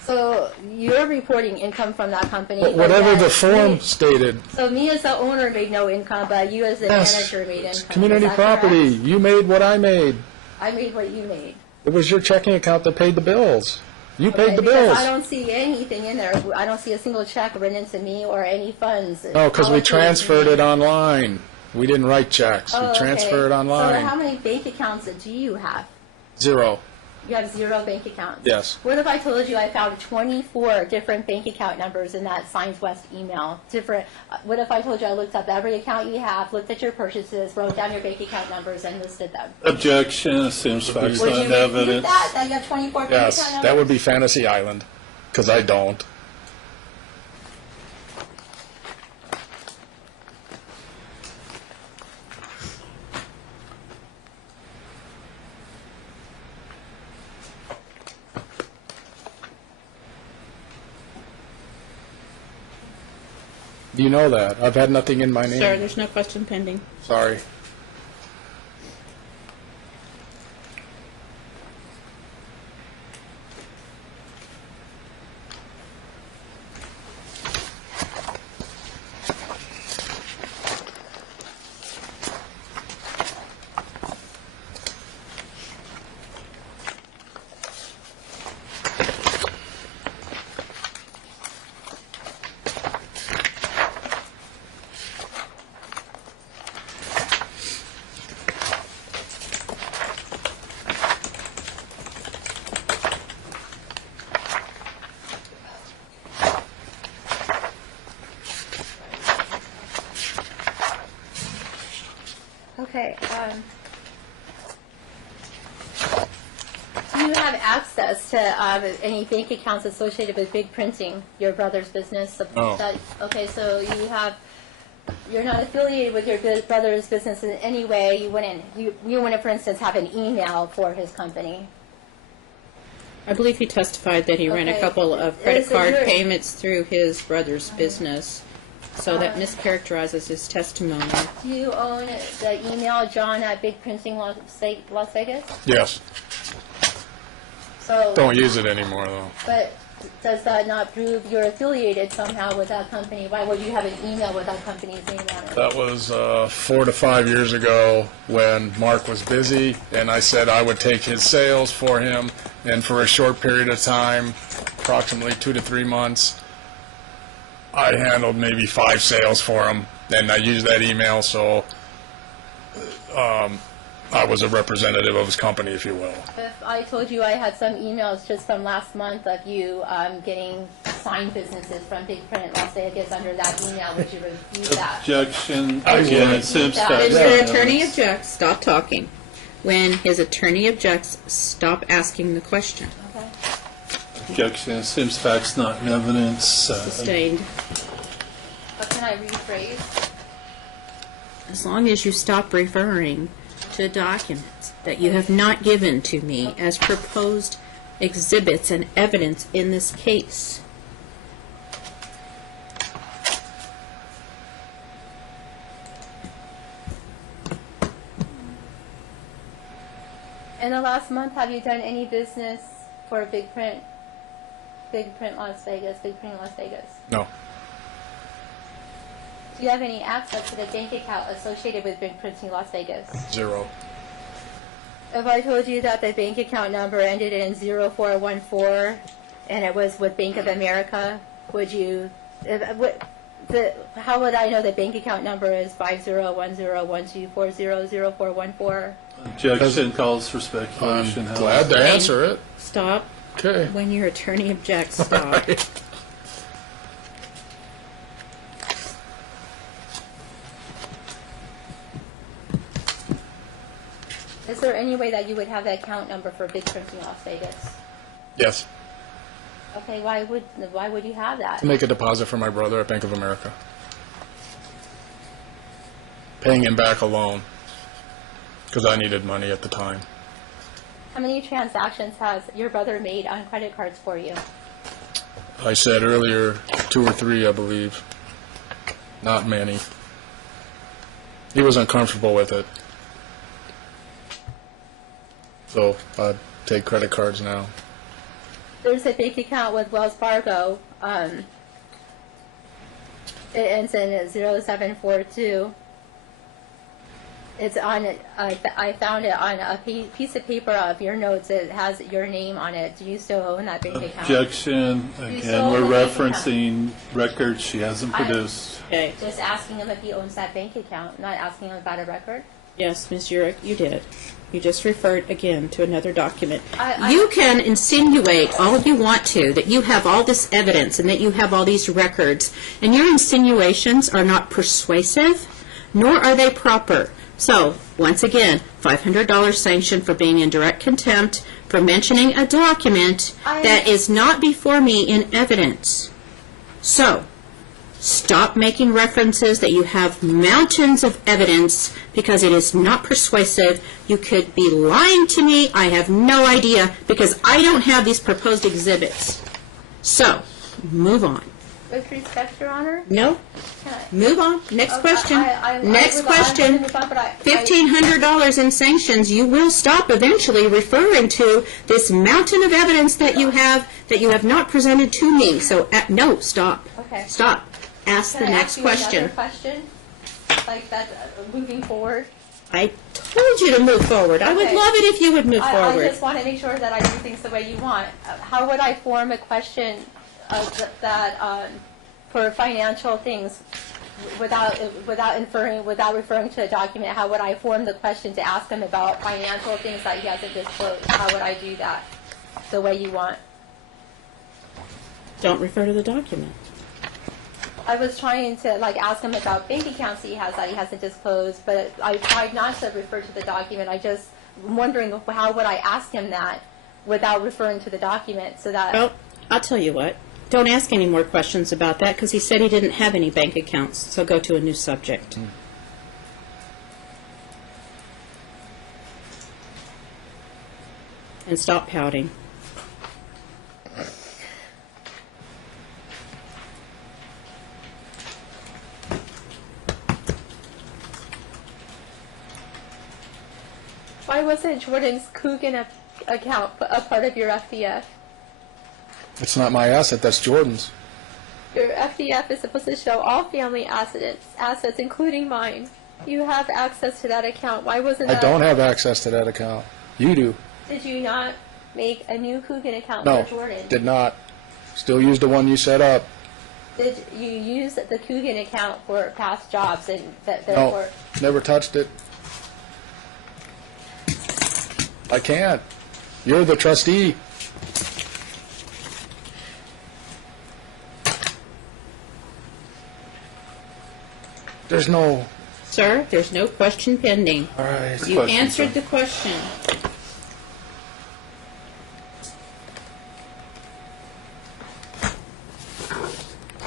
So you're reporting income from that company. But but whatever yet the form me- stated. So me as the owner made no income, but you as the Yes, manager made it's income. community Is that property. correct? You made what I made. I made what you made. It was your checking account that paid the bills. You paid Okay, the because bills. I don't see anything in there. I don't see a single check written to me or any funds. No, because we allocated to transferred me. it online. We didn't write checks. Oh, We transferred okay. it online. So how many bank accounts do you have? 0. You have 0 bank accounts? Yes. What if I told you I found 24 different bank account numbers in that Signs West email? What if I told you I looked up every account you have, looked at your purchases, wrote down your bank account numbers, and listed them? Objection assumes facts, Would you not refute evidence. that you have 24 bank Yes, account numbers? that would be Fantasy Island, because I don't. Do you know that? I've had nothing in my name. Sir, there's no question pending. Sorry. Okay. Do you have access to any bank accounts associated with Big Printing, your brother's business? No. Okay, so you're not affiliated with your brother's business in any way. You wouldn't, for instance, have an email for his company. I believe he testified that he ran a Okay. couple of credit Is it card your- payments through his brother's business, so that mischaracterizes his testimony. Do you own the email, John at Big Printing Las Vegas? Yes. So, Don't use it anymore, though. but does that not prove you're affiliated somehow with that company? Why would you have an email with that company's name on it? That was 4 to 5 years ago when Mark was busy, and I said I would take his sales for him, and for a short period of time, approximately 2 to 3 months, I handled maybe 5 sales for him, and I used that email, so I was a representative of his company, if you will. If I told you I had some emails just from last month of you getting assigned businesses from Big Print Las Vegas under that email, would you review that? Objection, I again, would. it seems Yeah. When that. your attorney objects, stop talking. When his attorney objects, stop asking the question. Okay. Objection, it seems facts not in evidence. Sustained. But can I rephrase? As long as you stop referring to documents that you have not given to me as proposed exhibits and evidence in this case. In the last month, have you done any business for Big Print Las Vegas, Big Print Las Vegas? No. Do you have any access to the bank account associated with Big Printing Las Vegas? 0. If I told you that the bank account number ended in 0414 and it was with Bank of America, would you, how would I know the bank account number is 501012400414? Objection calls for I'm speculation. glad to answer it. Stop. Okay. When your attorney objects, stop. Is there any way that you would have the account number for Big Printing Las Vegas? Yes. Okay, why would you have that? To make a deposit for my brother at Bank of America. Paying him back a loan. Because I needed money at the time. How many transactions has your brother made on credit cards for you? I said earlier 2 or 3, I believe. Not many. He was uncomfortable with it. So I'd take credit cards now. There's a bank account with Wells Fargo. It ends in 0742. It's on. I found it on a piece of paper of your notes. It has your name on it. Do you still own that bank account? Objection, still again, own we're the bank referencing records she hasn't produced. Okay. Just asking him if he owns that bank account, not asking him about a record. Yes, Ms. Urich, you did. You just referred again to another document. I- You can insinuate all you want to, that you have all this evidence and that you have all these records, and your insinuations are not persuasive, nor are they proper. So, once again, $500 sanction for being in direct contempt for mentioning a document that is not before me in evidence. So, stop making references that you have mountains of evidence because it is not persuasive. You could be lying to me. I have no idea because I don't have these proposed exhibits. So, move on. With respect, Your Honor. No? Can I? Move on. Next question. Next I'm question. gonna move on, but I- $1,500 in sanctions. You will stop eventually referring to this mountain of evidence that you have not presented to me. So, no, stop. Okay. Stop. Ask the Can I next ask you question. another question? Like that, moving forward. I told you to move forward. I would Okay. love it if you would move I forward. just want to make sure that I do things the way you want. How would I form a question for financial things without referring to a document? How would I form the question to ask him about financial things that he hasn't disclosed? How would I do that the way you want? Don't refer to the document. I was trying to ask him about bank accounts he has that he hasn't disclosed, but I tried not to refer to the document. I just wondering how would I ask him that without referring to the document so that. Well, I'll tell you what. Don't ask any more questions about that because he said he didn't have any bank accounts. So go to a new subject. And stop pouting. Why wasn't Jordan's Coogan account a part of your FDF? It's not my asset, that's Jordan's. Your FDF is supposed to show all family assets, including mine. You have access to that account. Why wasn't I that? don't have access to that account. You do. Did you not make a new Coogan account No, for Jordan? did not. Still use the one you set up. Did you use the Coogan account for past jobs and No, therefore? never touched it. I can't. You're the trustee. There's no... Sir, there's no question pending. All right. You answered the question.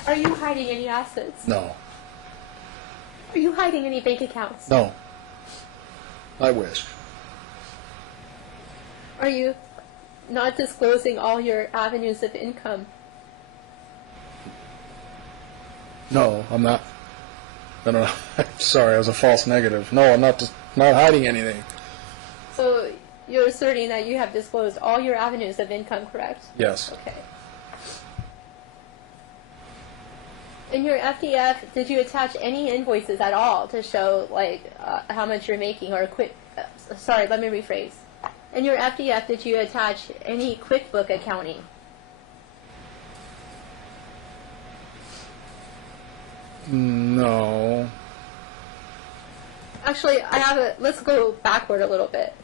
Are you hiding any assets? No. Are you hiding any bank accounts? No. I wish. Are you not disclosing all your avenues of income? No, I'm not. No. Sorry, I was a false negative. No, I'm not hiding anything. So you're asserting that you have disclosed all your avenues of income, correct? Yes. Okay. In your FDF, did you attach any invoices at all to show like how much you're making, or sorry, let me rephrase. In your FDF, did you attach any QuickBook accounting? No. Actually, let's go backward a little bit.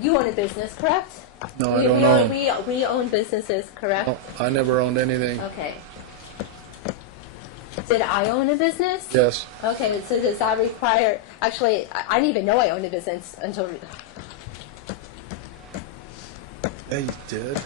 You own a business, correct? No, I don't own. We own businesses, correct? No, I never owned anything. Okay. Did I own a business? Yes. Okay, so does that require... Actually, I didn't even know I owned a business until... Yeah, you did.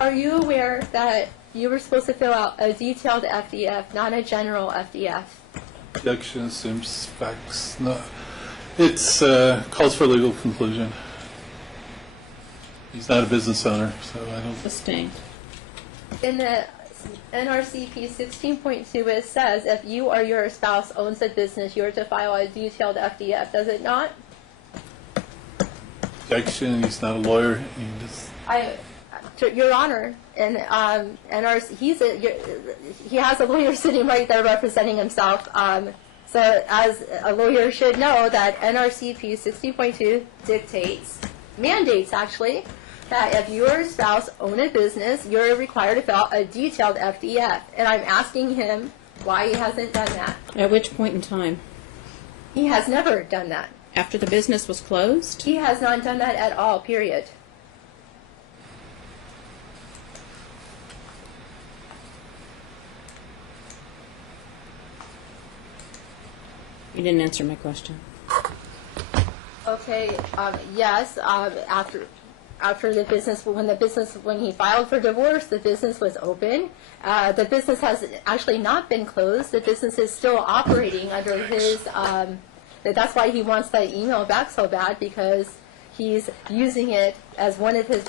Are you aware that you were supposed to fill out a detailed FDF, not a general FDF? Objection, seems facts. No. It's calls for legal conclusion. He's not a business owner, so I don't... Sustained. In the NRCP 16.2, it says if you or your spouse owns a business, you are to file a detailed FDF. Does it not? Objection, he's not a lawyer. He just... Your Honor, and he has a lawyer sitting right there representing himself. So as a lawyer should know that NRCP 16.2 mandates actually, that if you or spouse own a business, you're required to fill out a detailed FDF. And I'm asking him why he hasn't done that. At which point in time? He has never done that. After the business was closed? He has not done that at all, period. You didn't answer my question. Okay, yes, after the business, when he filed for divorce, the business was open. The business has actually not been closed. The business is still operating under his, that's why he wants that email back so bad, because he's using it as one of his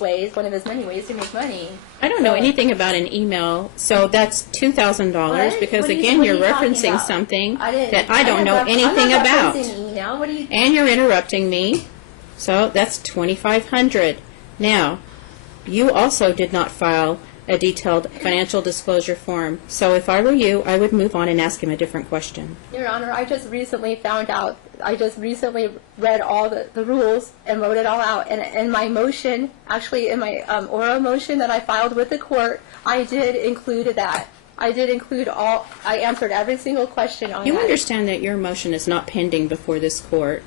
many ways to make money. I don't know anything about an email, so that's $2,000 because, again, you're referencing something that I don't know anything about. Email. What do you? And you're interrupting me, so that's $2,500. Now, you also did not file a detailed financial disclosure form, so if I were you, I would move on and ask him a different question. Your Honor, I just recently read all the rules and wrote it all out. And in my motion, actually in my oral motion that I filed with the court, I did include that. I answered every single question on that. You understand that your motion is not pending before this court,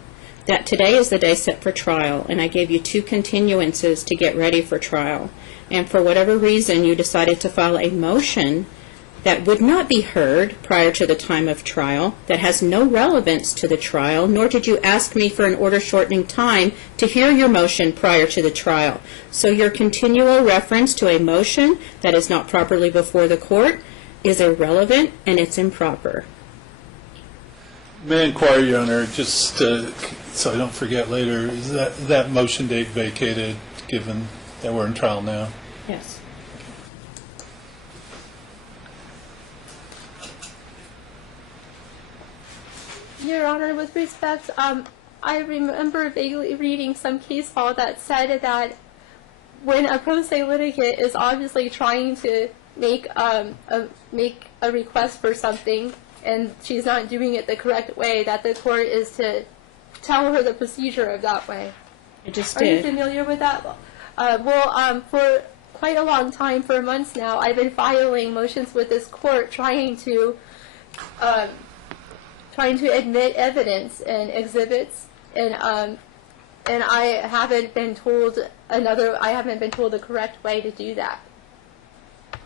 that today is the day set for trial, and I gave you 2 continuances to get ready for trial. And for whatever reason, you decided to file a motion that would not be heard prior to the time of trial, that has no relevance to the trial, nor did you ask me for an order shortening time to hear your motion prior to the trial. So your continual reference to a motion that is not properly before the court is irrelevant and it's improper. May I inquire, Your Honor, just so I don't forget later, is that motion date vacated, given that we're in trial now? Yes. Your Honor, with respect, I remember vaguely reading some case law that said that when a pro se litigant is obviously trying to make a request for something and she's not doing it the correct way, that the court is to tell her the procedure of that way. I just Are did. you familiar with that? For quite a long time, for months now, I've been filing motions with this court trying to admit evidence and exhibits and and I haven't been told the correct way to do that.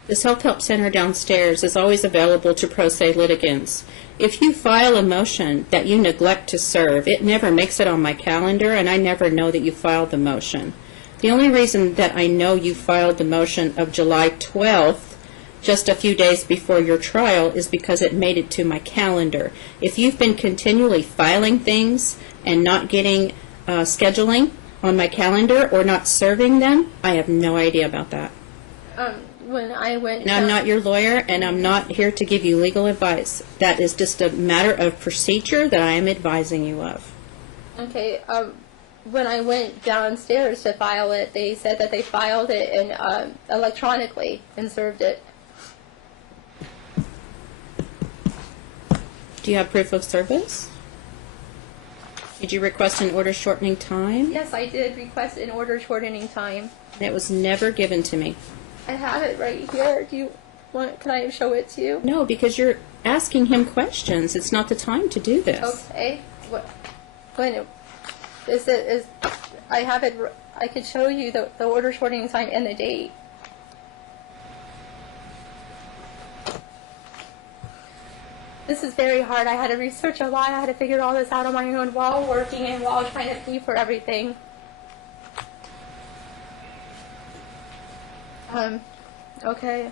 The Self-Help Center downstairs is always available to pro se litigants. If you file a motion that you neglect to serve, it never makes it on my calendar, and I never know that you filed the motion. The only reason that I know you filed the motion of July 12th, just a few days before your trial, is because it made it to my calendar. If you've been continually filing things and not getting scheduling on my calendar or not serving them, I have no idea about that. When I went, And I'm not your lawyer, and I'm not here to give you legal advice. That is just a matter of procedure that I am advising you of. okay, when I went downstairs to file it, they said that they filed it in electronically and served it. Do you have proof of service? Did you request an order shortening time? Yes, I did request an order shortening time. That was never given to me. I have it right here. Do you want? Can I show it to you? No, because you're asking him questions. It's not the time to do this. Okay. When I have it. I could show you the order shortening time and the date. This is very hard. I had to research a lot. I had to figure all this out on my own while working and while trying to pay for everything. Okay.